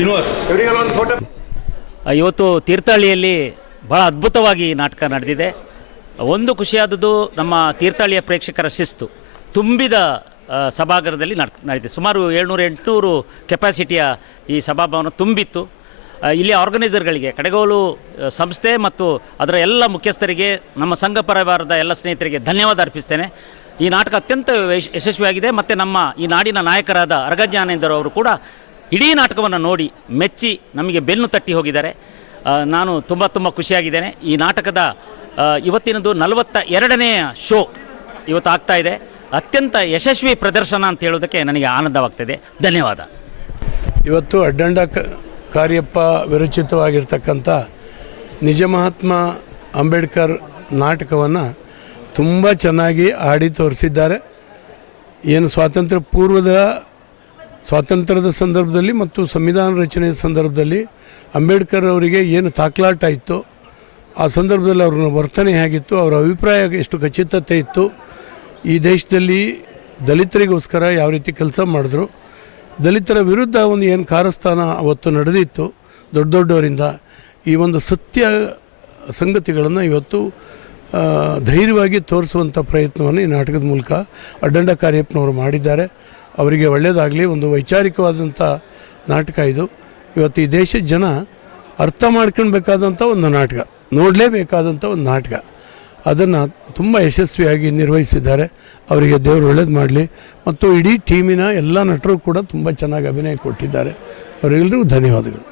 ಶ್ರೀನಿವಾಸ್ ಇವರಿಗೆಲ್ಲ ಫೋಟೋ. ಇವತ್ತು ತೀರ್ಥಹಳ್ಳಿಯಲ್ಲಿ ಭಾಳ ಅದ್ಭುತವಾಗಿ ನಾಟಕ ನಡೆದಿದೆ. ಒಂದು ಖುಷಿಯಾದದ್ದು ನಮ್ಮ ತೀರ್ಥಹಳ್ಳಿಯ ಪ್ರೇಕ್ಷಕರ ಶಿಸ್ತು. ತುಂಬಿದ ಸಭಾಗಾರದಲ್ಲಿ ನಡೆದಿದೆ. ಸುಮಾರು 700-800 ಕೆಪಾಸಿಟಿಯ ಈ ಸಭಾಭವನ ತುಂಬಿತ್ತು. ಇಲ್ಲಿ ಆರ್ಗನೈಸರ್ಗಳಿಗೆ, ಕಡೆಗೋಲು ಸಂಸ್ಥೆ ಮತ್ತು ಅದರ ಎಲ್ಲ ಮುಖ್ಯಸ್ಥರಿಗೆ, ನಮ್ಮ ಸಂಘ ಪರಿವಾರದ ಎಲ್ಲ ಸ್ನೇಹಿತರಿಗೆ ಧನ್ಯವಾದ ಅರ್ಪಿಸ್ತೇನೆ. ಈ ನಾಟಕ ಅತ್ಯಂತ ಯಶಸ್ವಿಯಾಗಿದೆ. ಮತ್ತು ನಮ್ಮ ಈ ನಾಡಿನ ನಾಯಕರಾದ ಅರಗಜ್ಞಾನೇಂದ್ರ ಅವರು ಕೂಡ ಇಡೀ ನಾಟಕವನ್ನು ನೋಡಿ ಮೆಚ್ಚಿ ನಮಗೆ ಬೆನ್ನು ತಟ್ಟಿ ಹೋಗಿದ್ದಾರೆ. ನಾನು ತುಂಬ ಖುಷಿಯಾಗಿದ್ದೇನೆ. ಈ ನಾಟಕದ ಇವತ್ತಿನದು 42ನೇ ಶೋ ಇವತ್ತು ಆಗ್ತಾಯಿದೆ. ಅತ್ಯಂತ ಯಶಸ್ವಿ ಪ್ರದರ್ಶನ ಅಂತ ಹೇಳೋದಕ್ಕೆ ನನಗೆ ಆನಂದವಾಗ್ತಿದೆ. ಧನ್ಯವಾದ. ಇವತ್ತು ಅಡ್ಡಂಡ ಕಾರ್ಯಪ್ಪ ವಿರಚಿತವಾಗಿರ್ತಕ್ಕಂಥ ನಿಜ ಮಹಾತ್ಮ ಅಂಬೇಡ್ಕರ್ ನಾಟಕವನ್ನು ತುಂಬ ಚೆನ್ನಾಗಿ ಆಡಿ ತೋರಿಸಿದ್ದಾರೆ. ಏನು ಸ್ವಾತಂತ್ರ್ಯದ ಸಂದರ್ಭದಲ್ಲಿ ಮತ್ತು ಸಂವಿಧಾನ ರಚನೆಯ ಸಂದರ್ಭದಲ್ಲಿ ಅಂಬೇಡ್ಕರ್ ಅವರಿಗೆ ಏನು ತಾಕಲಾಟ ಇತ್ತು, ಆ ಸಂದರ್ಭದಲ್ಲಿ ಅವ್ರ ವರ್ತನೆ ಹೇಗಿತ್ತು, ಅವರ ಅಭಿಪ್ರಾಯ ಎಷ್ಟು ಖಚಿತತೆ ಇತ್ತು, ಈ ದೇಶದಲ್ಲಿ ದಲಿತರಿಗೋಸ್ಕರ ಯಾವ ರೀತಿ ಕೆಲಸ ಮಾಡಿದ್ರು, ದಲಿತರ ವಿರುದ್ಧ ಒಂದು ಏನು ಕಾರಸ್ಥಾನ ಅವತ್ತು ನಡೆದಿತ್ತು ದೊಡ್ಡವರಿಂದ, ಈ ಒಂದು ಸತ್ಯ ಸಂಗತಿಗಳನ್ನು ಇವತ್ತು ಧೈರ್ಯವಾಗಿ ತೋರಿಸುವಂಥ ಪ್ರಯತ್ನವನ್ನು ಈ ನಾಟಕದ ಮೂಲಕ ಅಡ್ಡಂಡ ಕಾರ್ಯಪ್ಪನವರು ಮಾಡಿದ್ದಾರೆ. ಅವರಿಗೆ ಒಳ್ಳೆಯದಾಗಲಿ. ಒಂದು ವೈಚಾರಿಕವಾದಂಥ ನಾಟಕ ಇದು. ಇವತ್ತು ಈ ದೇಶದ ಜನ ಅರ್ಥ ಮಾಡ್ಕೊಳ್ಬೇಕಾದಂಥ ಒಂದು ನಾಟಕ, ನೋಡಲೇಬೇಕಾದಂಥ ಒಂದು ನಾಟಕ, ಅದನ್ನು ತುಂಬ ಯಶಸ್ವಿಯಾಗಿ ನಿರ್ವಹಿಸಿದ್ದಾರೆ. ಅವರಿಗೆ ದೇವರು ಒಳ್ಳೇದು ಮಾಡಲಿ. ಮತ್ತು ಇಡೀ ಟೀಮಿನ ಎಲ್ಲ ನಟರು ಕೂಡ ತುಂಬ ಚೆನ್ನಾಗಿ ಅಭಿನಯ ಕೊಟ್ಟಿದ್ದಾರೆ. ಅವರಿಗೆಲ್ಲರಿಗೂ ಧನ್ಯವಾದಗಳು.